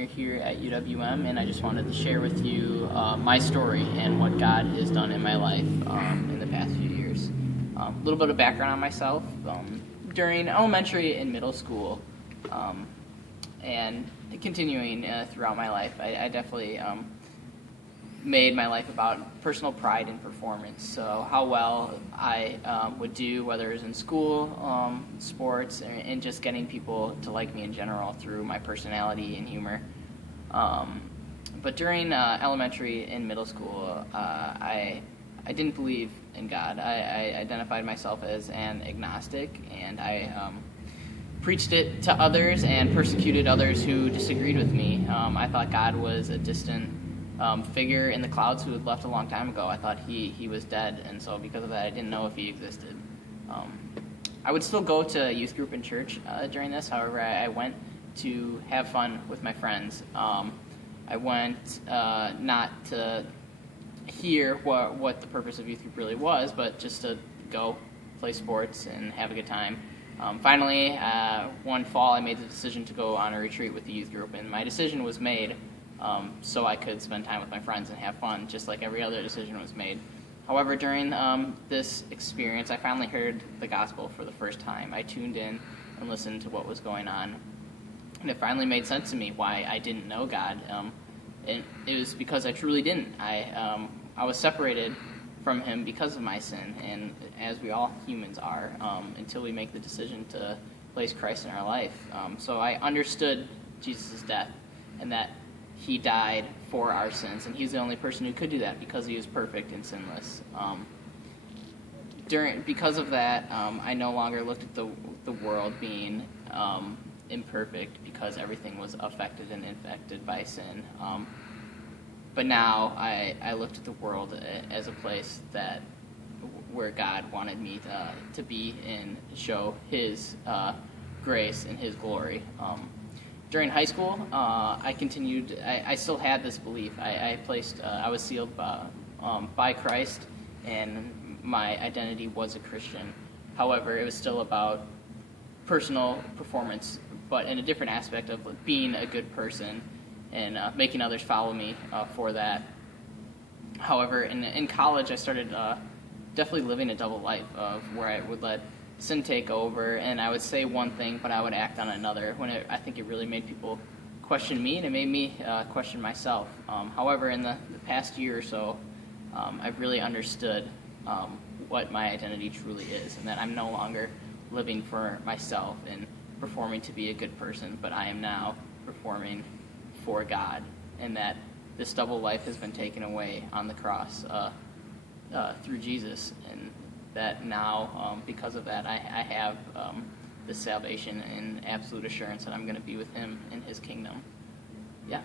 senior here at UWM, and I just wanted to share with you my story and what God has done in my life in the past few years. A little bit of background on myself. During elementary and middle school, and continuing throughout my life, I definitely made my life about personal pride and performance. So how well I would do, whether it was in school, sports, and just getting people to like me in general through my personality and humor. But during elementary and middle school, I didn't believe in God. I identified myself as an agnostic, and I preached it to others and persecuted others who disagreed with me. I thought God was a distant figure in the clouds who had left a long time ago. I thought he was dead, and so because of that, I didn't know if he existed. I would still go to youth group in church during this. However, I went to have fun with my friends. I went not to hear what the purpose of youth group really was, but just to go play sports and have a good time. Finally, one fall, I made the decision to go on a retreat with the youth group, and my decision was made so I could spend time with my friends and have fun, just like every other decision was made. However, during this experience, I finally heard the gospel for the first time. I tuned in and listened to what was going on, and it finally made sense to me why I didn't know God. And it was because I truly didn't. I was separated from Him because of my sin, and as we all humans are, until we make the decision to place Christ in our life. So I understood Jesus' death, and that He died for our sins, and He's the only person who could do that because He was perfect and sinless. Because of that, I no longer looked at the world being imperfect, because everything was affected and infected by sin. But now I looked at the world as a place where God wanted me to be and show His grace and His glory. During high school, I continued. I still had this belief. I was sealed by Christ, and my identity was a Christian. However, it was still about personal performance, but in a different aspect of being a good person and making others follow me for that. However, in college, I started definitely living a double life of where I would let sin take over, and I would say one thing, but I would act on another. I think it really made people question me, and it made me question myself. However, in the past year or so, I've really understood what my identity truly is, and that I'm no longer living for myself and performing to be a good person, but I am now performing for God, and that this double life has been taken away on the cross through Jesus, and that now, because of that, I have this salvation and absolute assurance that I'm going to be with Him in His kingdom. Yeah.